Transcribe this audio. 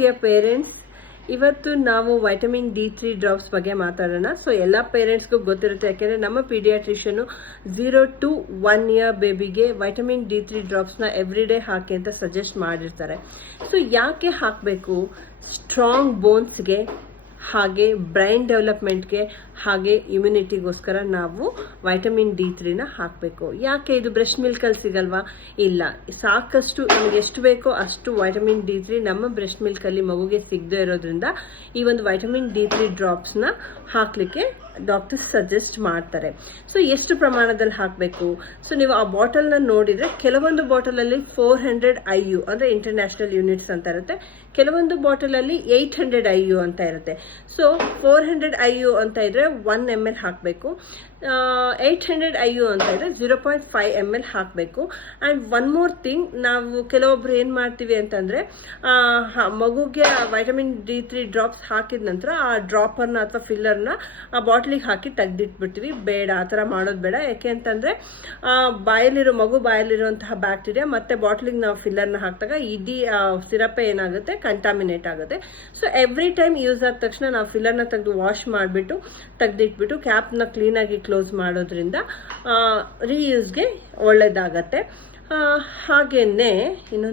Dear parents, ಇವತ್ತು ನಾವು vitamin D3 drops ಬಗ್ಗೆ ಮಾತಾಡೋಣ. ಸೊ ಎಲ್ಲ ಪೇರೆಂಟ್ಸ್ಗೂ ಗೊತ್ತಿರುತ್ತೆ, ಯಾಕೆಂದ್ರೆ ನಮ್ಮ ಪೀಡಿಯಾಟ್ರಿಷಿಯನ್ 0 to 1 year ಬೇಬಿಗೆ ವೈಟಮಿನ್ D3 ಡ್ರಾಪ್ಸ್ನ ಎವ್ರಿ ಡೇ ಹಾಕಿ ಅಂತ ಸಜೆಸ್ಟ್ ಮಾಡಿರ್ತಾರೆ. ಸೊ ಯಾಕೆ ಹಾಕಬೇಕು? ಸ್ಟ್ರಾಂಗ್ ಬೋನ್ಸ್ಗೆ, ಹಾಗೆ ಬ್ರೈನ್ ಡೆವಲಪ್ಮೆಂಟ್ಗೆ, ಹಾಗೆ ಇಮ್ಯುನಿಟಿಗೋಸ್ಕರ ನಾವು ವೈಟಮಿನ್ D3ನ ಹಾಕಬೇಕು. ಯಾಕೆ? ಇದು ಬ್ರೆಸ್ಟ್ ಮಿಲ್ಕಲ್ಲಿ ಸಿಗಲ್ವಾ? ಇಲ್ಲ, ಸಾಕಷ್ಟು ನಮಗೆ ಎಷ್ಟು ಬೇಕೋ ಅಷ್ಟು ವೈಟಮಿನ್ D3 ನಮ್ಮ ಬ್ರೆಸ್ಟ್ ಮಿಲ್ಕಲ್ಲಿ ಮಗುಗೆ ಸಿಗದೇ ಇರೋದ್ರಿಂದ ಈ ಒಂದು ವೈಟಮಿನ್ D3 ಡ್ರಾಪ್ಸ್ನ ಹಾಕಲಿಕ್ಕೆ ಡಾಕ್ಟರ್ಸ್ ಸಜೆಸ್ಟ್ ಮಾಡ್ತಾರೆ. ಸೊ ಎಷ್ಟು ಪ್ರಮಾಣದಲ್ಲಿ ಹಾಕಬೇಕು? ಸೊ ನೀವು ಆ ಬಾಟಲ್ನ ನೋಡಿದರೆ ಕೆಲವೊಂದು ಬಾಟಲಲ್ಲಿ 400 IU ಅಂದರೆ ಇಂಟರ್ನ್ಯಾಷನಲ್ ಯೂನಿಟ್ಸ್ ಅಂತ ಇರುತ್ತೆ, ಕೆಲವೊಂದು ಬಾಟಲಲ್ಲಿ 800 IU ಅಂತ ಇರುತ್ತೆ. ಸೊ 400 IU ಅಂತ ಇದ್ರೆ 1 ml ಹಾಕಬೇಕು, 800 IU ಅಂತ ಇದ್ರೆ 0.5 ml ಹಾಕಬೇಕು. ಆ್ಯಂಡ್ ಒನ್ ಮೋರ್ ಥಿಂಗ್, ನಾವು ಕೆಲವೊಬ್ರು ಏನು ಮಾಡ್ತೀವಿ ಅಂತಂದರೆ ಮಗುಗೆ ವೈಟಮಿನ್ D3 ಡ್ರಾಪ್ಸ್ ಹಾಕಿದ ನಂತರ ಆ ಡ್ರಾಪರ್ನ ಅಥವಾ ಫಿಲ್ಲರ್ನ ಆ ಬಾಟ್ಲಿಗೆ ಹಾಕಿ ತೆಗೆದಿಟ್ಬಿಡ್ತೀವಿ. ಬೇಡ, ಆ ಥರ ಮಾಡೋದು ಬೇಡ. ಯಾಕೆ ಅಂತಂದರೆ ಮಗು ಬಾಯಲ್ಲಿರುವಂತಹ ಬ್ಯಾಕ್ಟೀರಿಯಾ ಮತ್ತೆ ಬಾಟ್ಲಿಗೆ ನಾವು ಫಿಲ್ಲರ್ನ ಹಾಕಿದಾಗ ಇಡೀ ಸಿರಪ್ ಏನಾಗುತ್ತೆ, ಕಂಟಾಮಿನೇಟ್ ಆಗುತ್ತೆ. ಸೊ ಎವ್ರಿ ಟೈಮ್ ಯೂಸ್ ಆದ ತಕ್ಷಣ ನಾವು ಫಿಲ್ಲರ್ನ ತೆಗೆದು ವಾಶ್ ಮಾಡಿಬಿಟ್ಟು ತೆಗೆದಿಟ್ಬಿಟ್ಟು ಕ್ಯಾಪ್ನ ಕ್ಲೀನಾಗಿ ಕ್ಲೋಸ್ ಮಾಡೋದ್ರಿಂದ ರೀಯೂಸ್ಗೆ ಒಳ್ಳೆಯದಾಗತ್ತೆ. ಹಾಗೆಯೇ ಇನ್ನೊಂದು